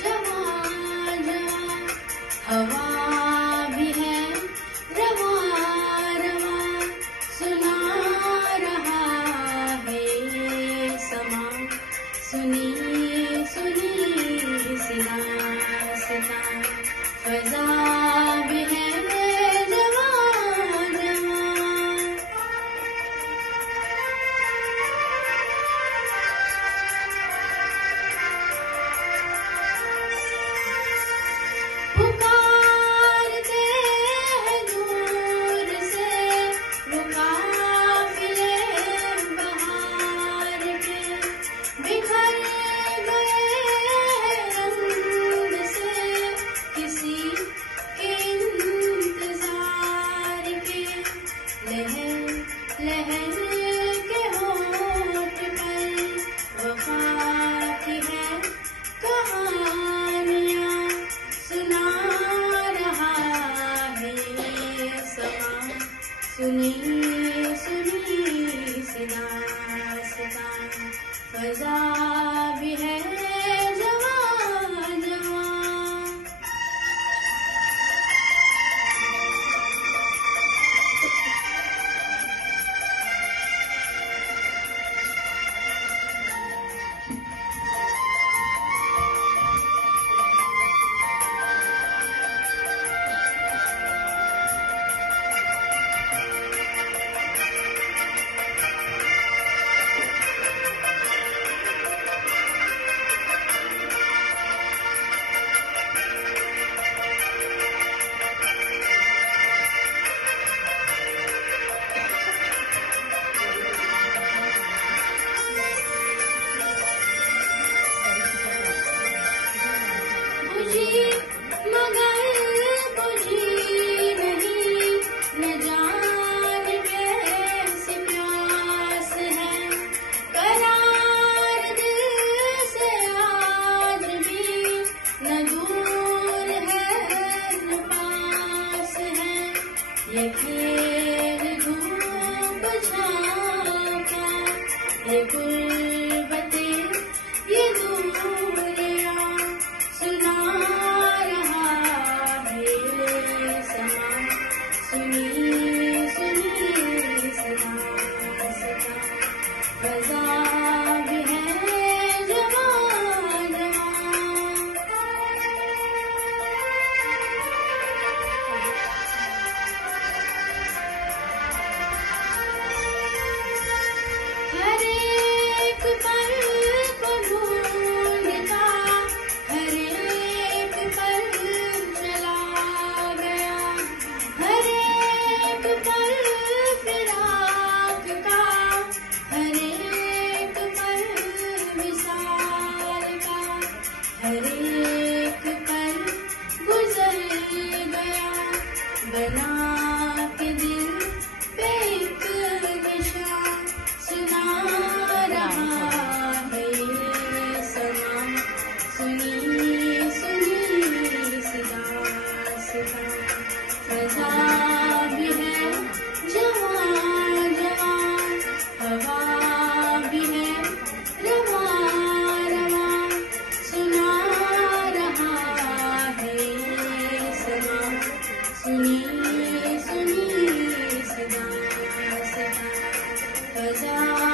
जवां जवां, हवा भी है रवां रवां, सुना रहा है ये समा, सुनिए सुनिए सिना सिना, फजा भी है जवां जवां। पुकारते हैं दूर से वो काफिले बहार के, बिखर गए रंग से किसी इंतजार के, लहर लहर के होठ पर वफा की है कहानियां, सुना रहा है ये समा, सुनिए सुनिए सिना सिना, फजा भी है जवां जवां। बुझी मगर बुझी नहीं, न जाने कैसी प्यास है, करार दिल से आज भी न दूर है न पास है, ये खेल धूप छाँव का, ये गुर्बतें ये दूरियां, सुना रहा है ये समा, सुनिए सुनिए सिना सिना, फजा भी है जवां जवां। हर एक पल को ढूंढता, हर एक पल चला गया, हर एक पल फिराक का, हर एक पल विसाल का, हर एक पल गुजर गया, बना के दिल पे एक निशान, सुना रहा है ये समा, सुनिए सुनिए सिना सिना, फजा भी है जवां जवां, हवा भी है रवां रवां, सुना रहा है ये समा, सुनिए सुनिए सिना सिना, फजा